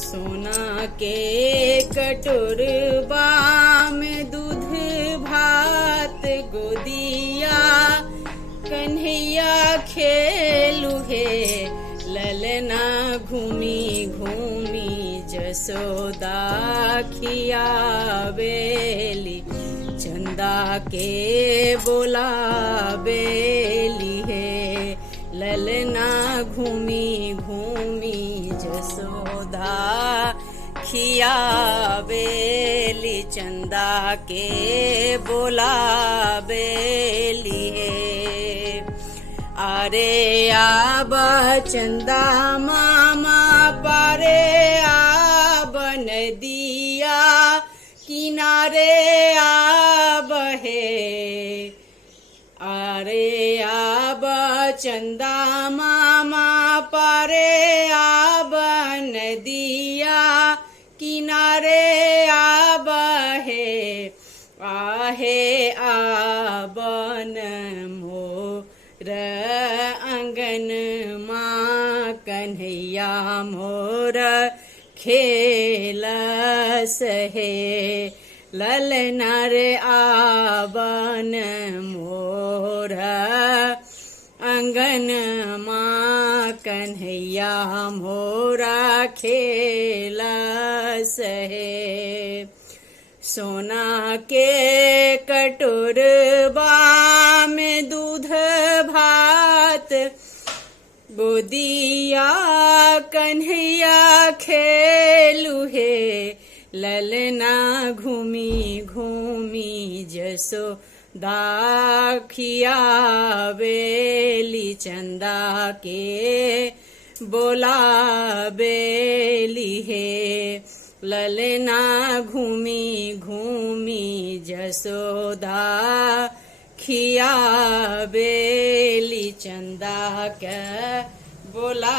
सोना के कटोरबा में दूध भात गोदिया कन्हैया खेलू हे ललना घूमी घूमी जसोदा खियावेली चंदा के बोलावेली हे ललना घूमी घूमी जसोदा खियावेली चंदा के बोलावेली हे अरे आब चंदा मामा पारे आब नदिया किनारे आब हे अरे आब चंदा मामा पारे आब नदिया किनारे आब हे आहे आबन मोर अंगन माँ कन्हैया मोर खेलस हे ललना रे आबन मोर अंगन माँ कन्हैया मोरा खेलस हे सोना के कटोरबा में दूध भात गोदिया कन्हैया खेलू हे ललना घूमी घूमी जसोदा खियावेली चंदा के बोलावेली हे ललना घूमी घूमी जसोदा खियावेली चंदा के बोला